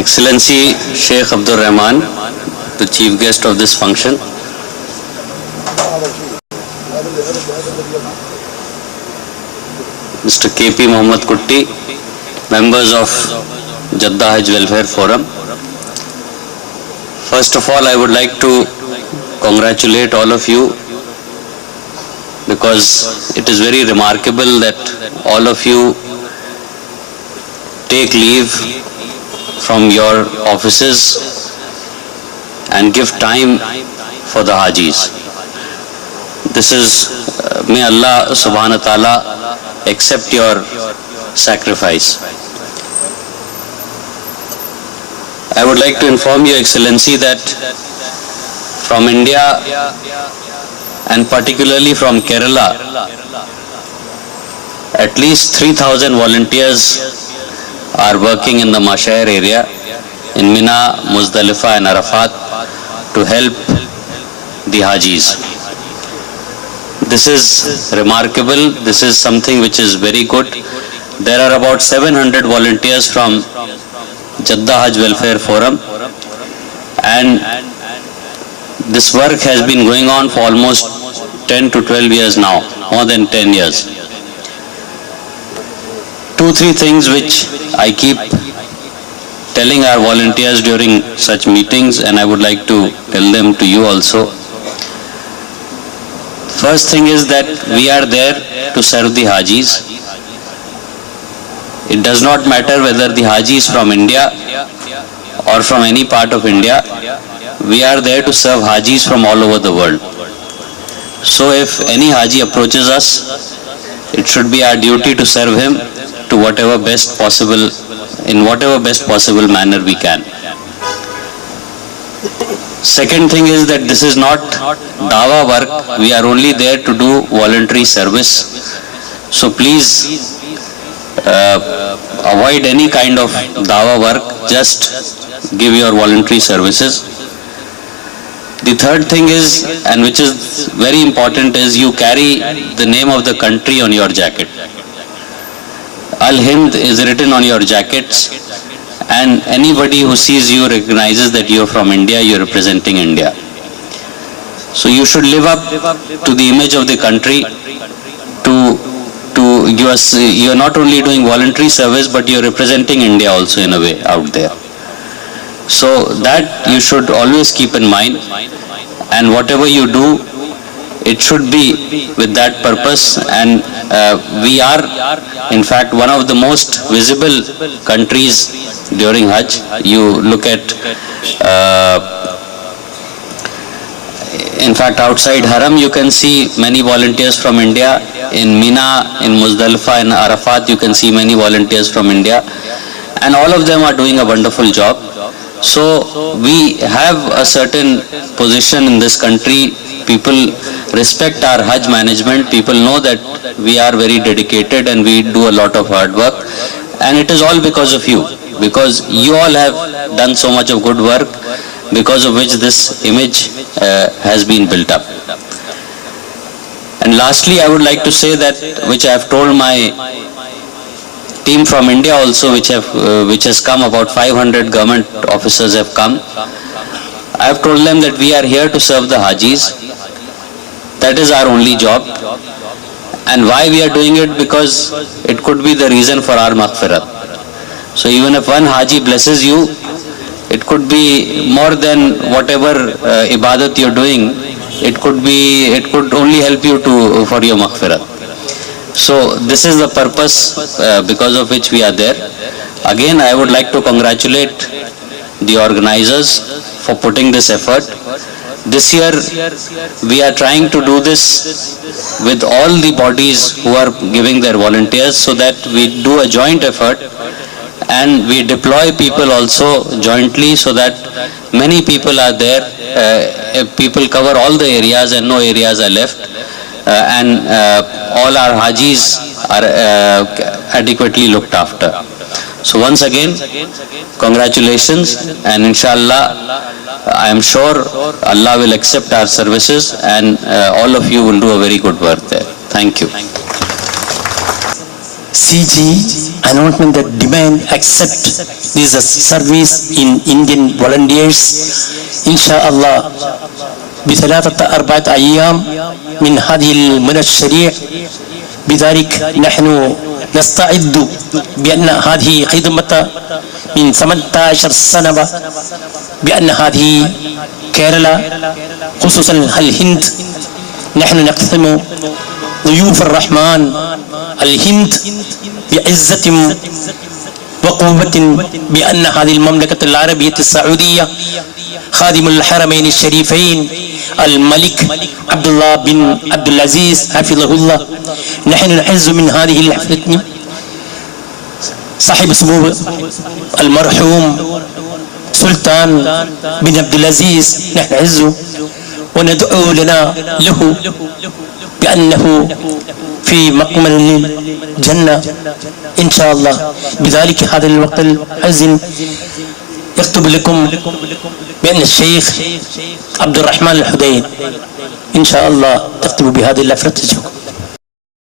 Excellency Sheikh Abdul Rahman, the chief guest of this function, Mr. KP Mohammad Kutti, members of Jeddah Hajj Welfare Forum. First of all, I would like to congratulate all of you, because it is very remarkable that all of you take leave from your offices and give time for the Hajis. This is, may Allah subhanahu wa ta'ala accept your sacrifice. I would like to inform Your Excellency that from India and particularly from Kerala, at least 3,000 volunteers are working in the Mashair area in Mina, Muzdalifah and Arafat to help the Hajis. This is remarkable. This is something which is very good. There are about 700 volunteers from Jeddah Hajj Welfare Forum, and this work has been going on for almost 10 to 12 years now, more than 10 years. 2-3 things which I keep telling our volunteers during such meetings, and I would like to tell them to you also. First thing is that we are there to serve the Hajis. It does not matter whether the Haji is from India or from any part of India. We are there to serve Hajis from all over the world. So if any Haji approaches us, it should be our duty to serve him to whatever best possible, in whatever best possible manner we can. Second thing is that this is not dawa work. We are only there to do voluntary service. So please avoid any kind of dawa work. Just give your voluntary services. The third thing is, and which is very important, is you carry the name of the country on your jacket. Al-Hind is written on your jackets, and anybody who sees you recognizes that you are from India, you are representing India. So you should live up to the image of the country. You are not only doing voluntary service, but you are representing India also in a way out there. So that you should always keep in mind, and whatever you do, it should be with that purpose. And we are in fact one of the most visible countries during Hajj. You look at in fact outside Haram you can see many volunteers from India. In Mina, in Muzdalifah, in Arafat you can see many volunteers from India, and all of them are doing a wonderful job. So we have a certain position in this country. People respect our Hajj management. People know that we are very dedicated and we do a lot of hard work, and it is all because of you, because you all have done so much of good work, because of which this image has been built up. And lastly, I would like to say that, which I have told my team from India also, which has come, about 500 government officers have come. I have told them that we are here to serve the Hajis. That is our only job. And why we are doing it? Because it could be the reason for our maghfirat. So even if one Haji blesses you, it could be more than whatever ibadat you are doing. It could only help you for your maghfirat. So this is the purpose because of which we are there. Again, I would like to congratulate the organizers for putting this effort. This year we are trying to do this with all the bodies who are giving their volunteers, so that we do a joint effort and we deploy people also jointly, so that many people are there. People cover all the areas and no areas are left, and all our Hajis are adequately looked after. So once again, congratulations, and inshallah I am sure Allah will accept our services, and all of you will do a very good work there. Thank you. CG announcement that demand accept this service in Indian volunteers inshallah بثلاثة أربعة أيام من هذه المنى الشريع. بذلك نحن نستعد بأن هذه خدمة من 18 سنة بأن هذه كيرلا خصوصا الهند نحن نقسم ضيوف الرحمن الهند بعزة وقوة بأن هذه المملكة العربية السعودية خادم الحرمين الشريفين الملك عبد الله بن عبد العزيز حفظه الله. نحن نعز من هذه الحفلة صاحب سمو المرحوم سلطان بن عبد العزيز، نحن نعزه وندعو لنا له بأنه في مقمن الجنة إن شاء الله. بذلك هذا الوقت الحزن يكتب لكم بأن الشيخ عبد الرحمن الحدين إن شاء الله تكتب بهذه اللفظة.